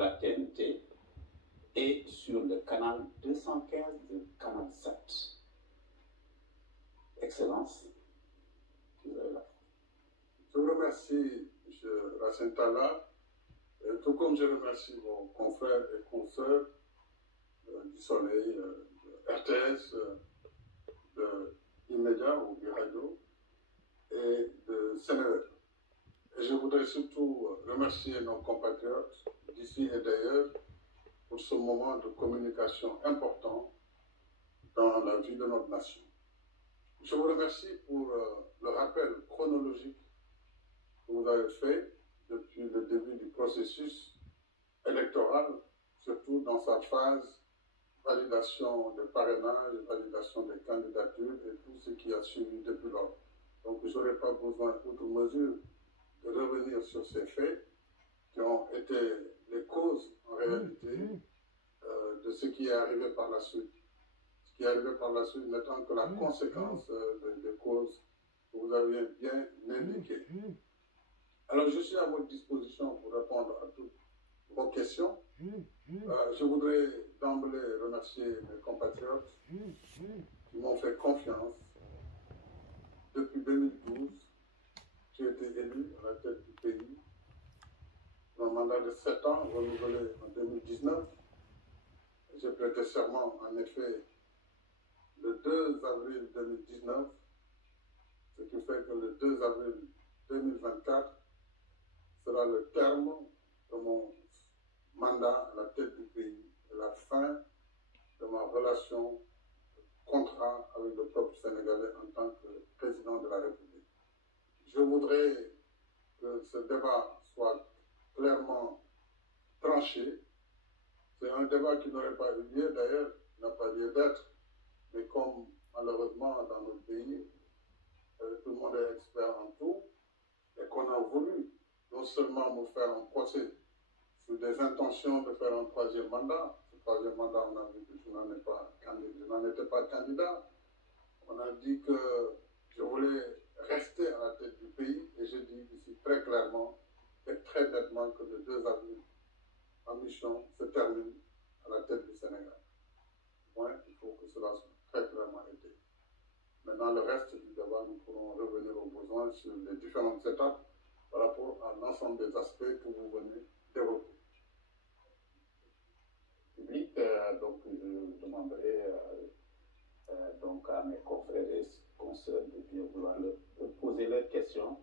la TNT et sur le canal 215 du canal 7. Excellence, vous avez la parole. Je vous remercie, M. Racine Talla, tout comme je remercie vos confrères et consoeurs du Soleil, de RTS, de Immédiat ou du Radio et de Sénégal. Et je voudrais surtout remercier nos compatriotes d'ici et d'ailleurs pour ce moment de communication important dans la vie de notre nation. Je vous remercie pour le rappel chronologique que vous avez fait depuis le début du processus électoral, surtout dans sa phase validation des parrainages, validation des candidatures et tout ce qui a suivi depuis lors. Donc je n'aurai pas besoin, outre mesure, de revenir sur ces faits qui ont été les causes, en réalité, de ce qui est arrivé par la suite. Ce qui est arrivé par la suite n'étant que la conséquence des causes que vous aviez bien indiquées. Alors, je suis à votre disposition pour répondre à toutes vos questions. Je voudrais d'emblée remercier mes compatriotes qui m'ont fait confiance. Depuis 2012, j'ai été élu à la tête du pays. Mon mandat de 7 ans, renouvelé en 2019. J'ai prêté serment, en effet, le 2 avril 2019, ce qui fait que le 2 avril 2024 sera le terme de mon mandat à la tête du pays et la fin de ma relation, de contrat avec le peuple sénégalais en tant que président de la République. Je voudrais que ce débat soit clairement tranché. C'est un débat qui n'aurait pas eu lieu, d'ailleurs, n'a pas lieu d'être, mais comme malheureusement dans notre pays, tout le monde est expert en tout, et qu'on a voulu non seulement me faire un procès sur des intentions de faire un troisième mandat. Ce troisième mandat, on a vu que je n'en étais pas candidat. On a dit que je voulais rester à la tête du pays, et je dis ici très clairement et très nettement que le 2 avril, ma mission se termine à la tête du Sénégal. Point, il faut que cela soit très clairement été. Maintenant, le reste du débat, nous pourrons revenir aux besoins sur les différentes étapes par rapport à l'ensemble des aspects que vous venez d'évoquer. Public, donc je demanderai donc à mes confrères et consoeurs de bien vouloir poser leurs questions.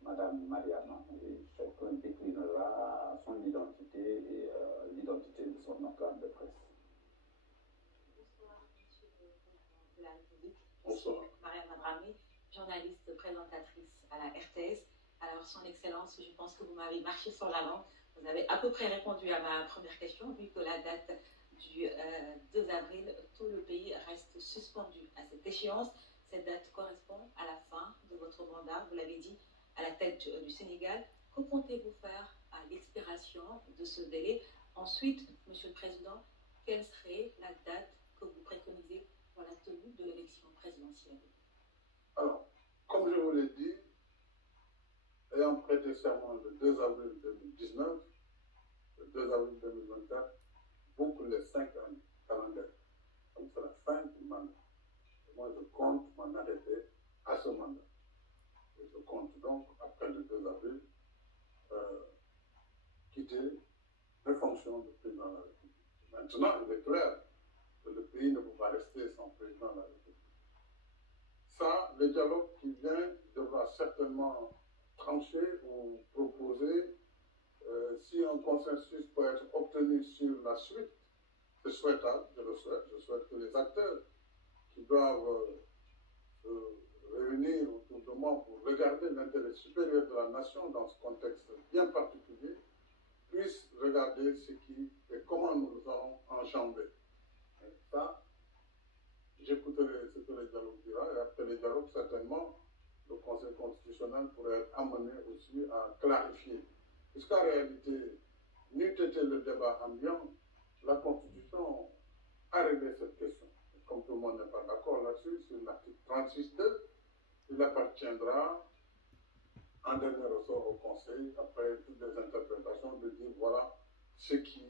Madame Mariama, et chacun déclinera son identité et l'identité de son organe de presse. Bonsoir, monsieur le président de la République. Bonsoir. Mariama Dramé, journaliste présentatrice à la RTS. Alors, son Excellence, je pense que vous m'avez marché sur la langue. Vous avez à peu près répondu à ma première question, vu que la date du 2 avril, tout le pays reste suspendu à cette échéance. Cette date correspond à la fin de votre mandat, vous l'avez dit, à la tête du Sénégal. Que comptez-vous faire à l'expiration de ce délai? Ensuite, Monsieur le Président, quelle serait la date que vous préconisez pour la tenue de l'élection présidentielle? Alors, comme je vous l'ai dit, ayant prêté serment le 2 avril 2019, le 2 avril 2024, boucle les 5 années calendaires. Donc c'est la fin du mandat. Et moi, je compte m'en arrêter à ce mandat. Et je compte donc, après le 2 avril, quitter les fonctions de président de la République. Maintenant, il est clair que le pays ne peut pas rester sans président de la République. Ça, le dialogue qui vient devra certainement trancher ou proposer si un consensus peut être obtenu sur la suite. C'est souhaitable, je le souhaite. Je souhaite que les acteurs qui doivent se réunir autour de moi pour regarder l'intérêt supérieur de la nation dans ce contexte bien particulier puissent regarder ce qui et comment nous allons enjamber. Et ça, j'écouterai ce que le dialogue dira, et après le dialogue, certainement, le Conseil constitutionnel pourrait être amené aussi à clarifier. Puisqu'en réalité, n'eût été le débat ambiant, la Constitution a réglé cette question. Et comme tout le monde n'est pas d'accord là-dessus, sur l'article 36.2, il appartiendra en dernier ressort au Conseil, après toutes les interprétations, de dire voilà ce qui